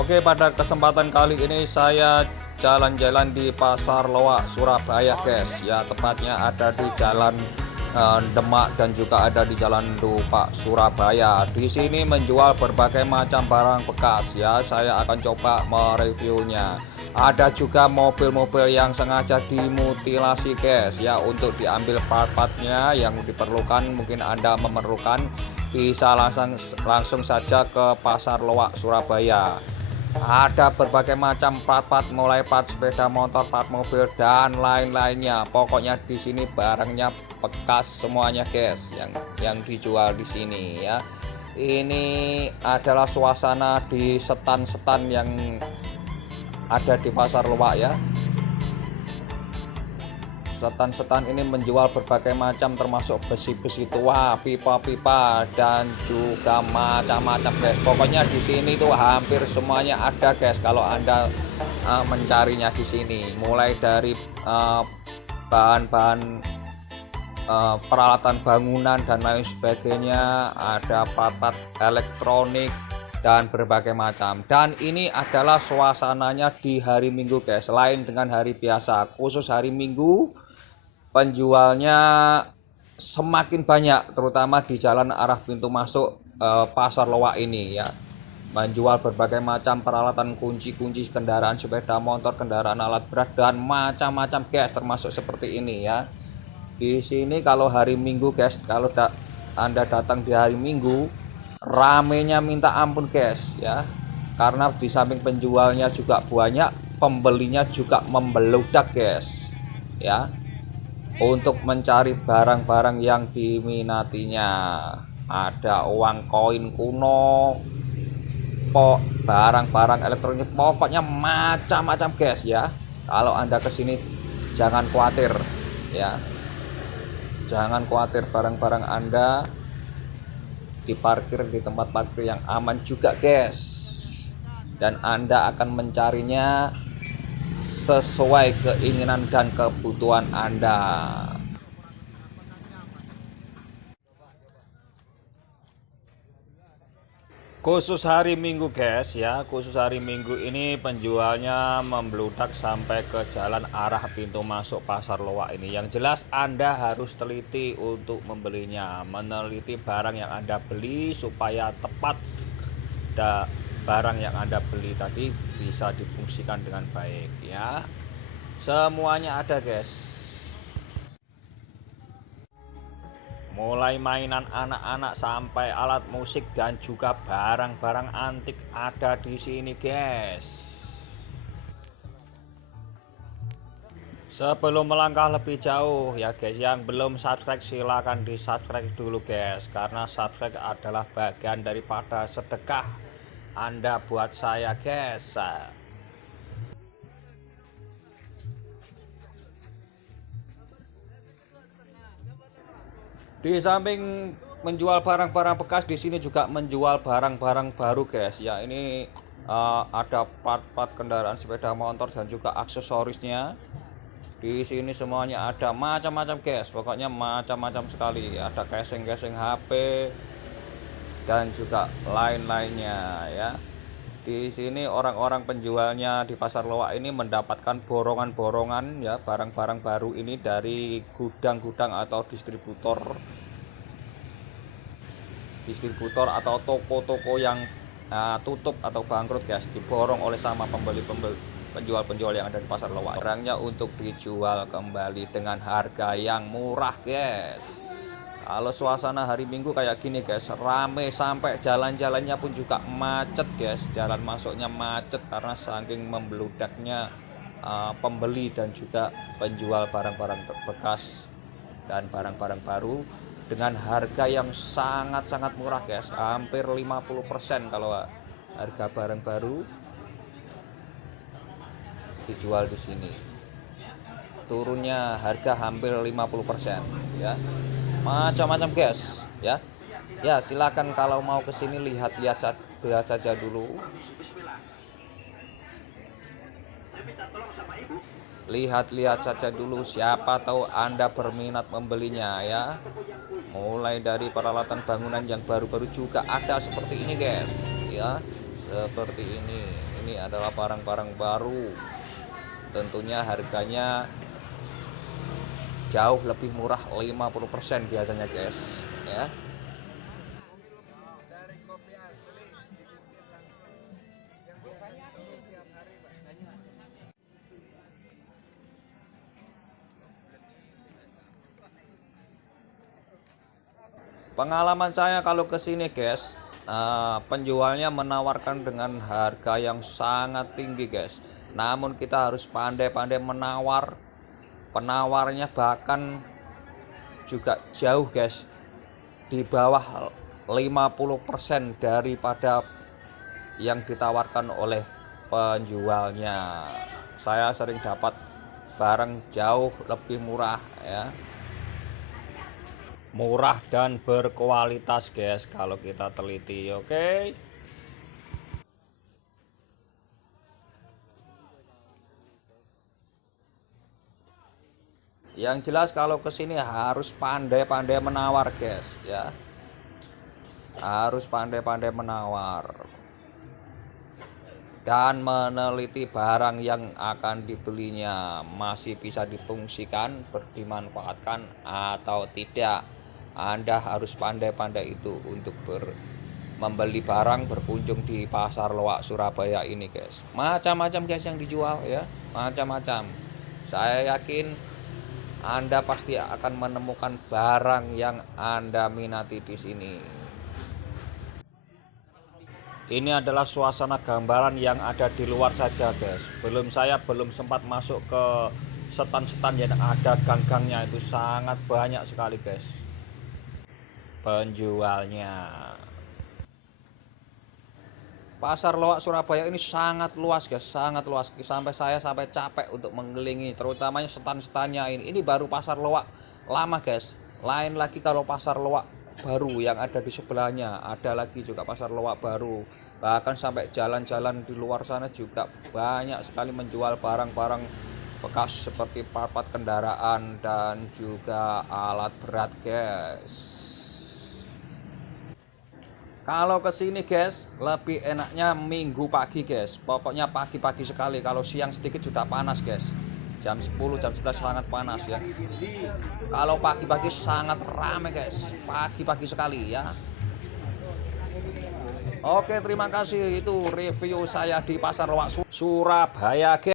Oke, pada kesempatan kali ini saya jalan-jalan di Pasar Loak Surabaya, guys. Ya, tepatnya ada di Jalan Demak dan juga ada di Jalan Dupak Surabaya. Di sini menjual berbagai macam barang bekas ya. Saya akan coba mereviewnya. Ada juga mobil-mobil yang sengaja dimutilasi, guys, ya, untuk diambil part-partnya yang diperlukan. Mungkin Anda memerlukan, bisa langsung saja ke Pasar Loak Surabaya. Ada berbagai macam part-part, mulai part sepeda motor, part mobil dan lain-lainnya. Pokoknya di sini barangnya bekas semuanya, guys, yang dijual di sini ya. Ini adalah suasana di setan-setan yang ada di Pasar Loak ya. Setan-setan ini menjual berbagai macam, termasuk besi-besi tua, pipa-pipa dan juga macam-macam, guys. Pokoknya di sini tuh hampir semuanya ada, guys, kalau Anda mencarinya di sini. Mulai dari bahan-bahan peralatan bangunan dan lain sebagainya, ada part-part elektronik dan berbagai macam. Dan ini adalah suasananya di hari Minggu, guys. Lain dengan hari biasa, khusus hari Minggu penjualnya semakin banyak, terutama di jalan arah pintu masuk Pasar Loak ini ya. Menjual berbagai macam peralatan, kunci-kunci kendaraan sepeda motor, kendaraan alat berat dan macam-macam, guys, termasuk seperti ini ya. Di sini kalau hari Minggu, guys, kalau Anda datang di hari Minggu, ramenya minta ampun, guys, ya. Karena di samping penjualnya juga banyak, pembelinya juga membeludak, guys, ya, untuk mencari barang-barang yang diminatinya. Ada uang koin kuno, barang-barang elektronik, pokoknya macam-macam, guys, ya. Kalau Anda kesini jangan khawatir ya, jangan khawatir, barang-barang Anda diparkir di tempat parkir yang aman juga, guys, dan Anda akan mencarinya sesuai keinginan dan kebutuhan Anda. Khusus hari Minggu, guys, ya, khusus hari Minggu ini penjualnya membludak sampai ke jalan arah pintu masuk Pasar Loak ini. Yang jelas Anda harus teliti untuk membelinya, meneliti barang yang Anda beli supaya tepat barang yang Anda beli tadi bisa difungsikan dengan baik ya. Semuanya ada, guys. Mulai mainan anak-anak sampai alat musik dan juga barang-barang antik ada di sini, guys. Sebelum melangkah lebih jauh ya, guys, yang belum subscribe silahkan di subscribe dulu, guys, karena subscribe adalah bagian daripada sedekah Anda buat saya, guys. Di samping menjual barang-barang bekas, di sini juga menjual barang-barang baru, guys. Ya, ini ada part-part kendaraan sepeda motor dan juga aksesorisnya. Di sini semuanya ada macam-macam, guys. Pokoknya macam-macam sekali. Ada casing-casing HP dan juga lain-lainnya ya. Di sini orang-orang penjualnya di Pasar Loak ini mendapatkan borongan-borongan ya, barang-barang baru ini dari gudang-gudang atau distributor atau toko-toko yang tutup atau bangkrut, guys, diborong oleh sama penjual-penjual yang ada di Pasar Loak. Barangnya untuk dijual kembali dengan harga yang murah, guys. Kalau suasana hari Minggu kayak gini, guys, rame sampai jalan-jalannya pun juga macet, guys. Jalan masuknya macet karena saking membeludaknya pembeli dan juga penjual barang-barang bekas dan barang-barang baru dengan harga yang sangat-sangat murah, guys. Hampir 50% kalau harga barang baru dijual di sini. Turunnya harga hampir 50% ya. Macam-macam, guys, ya. Ya, silakan kalau mau kesini lihat-lihat saja dulu. Lihat-lihat saja dulu, siapa tahu Anda berminat membelinya ya. Mulai dari peralatan bangunan yang baru-baru juga ada seperti ini, guys, ya. seperti ini adalah barang-barang baru, tentunya harganya jauh lebih murah 50% biasanya guys ya. Pengalaman saya kalau ke sini guys, penjualnya menawarkan dengan harga yang sangat tinggi guys. Namun kita harus pandai-pandai menawar. Penawarnya bahkan juga jauh guys, di bawah 50% daripada yang ditawarkan oleh penjualnya. Saya sering dapat barang jauh lebih murah ya. Murah dan berkualitas guys kalau kita teliti. Oke. Yang jelas kalau kesini harus pandai-pandai menawar guys ya, harus pandai-pandai menawar dan meneliti barang yang akan dibelinya masih bisa difungsikan, dimanfaatkan atau tidak. Anda harus pandai-pandai itu untuk membeli barang, berkunjung di Pasar Loak Surabaya ini guys. Macam-macam guys yang dijual ya, macam-macam. Saya yakin Anda pasti akan menemukan barang yang Anda minati di sini. Ini adalah suasana gambaran yang ada di luar saja guys. Saya belum sempat masuk ke stand-stand yang ada gang-gangnya, itu sangat banyak sekali guys penjualnya. Pasar Loak Surabaya ini sangat luas guys, sangat luas. Saya sampai capek untuk mengelilingi, terutamanya stand-standnya ini. Ini baru Pasar Loak lama guys. Lain lagi kalau Pasar Loak baru yang ada di sebelahnya, ada lagi juga Pasar Loak baru. Bahkan sampai jalan-jalan di luar sana juga banyak sekali menjual barang-barang bekas seperti papat kendaraan dan juga alat berat guys. Kalau kesini guys, lebih enaknya minggu pagi guys. Pokoknya pagi-pagi sekali. Kalau siang sedikit sudah panas guys. Jam 10, jam 11 sangat panas ya. Kalau pagi-pagi sangat ramai guys. Pagi-pagi sekali ya. Oke, terima kasih. Itu review saya di Pasar Loak Surabaya guys.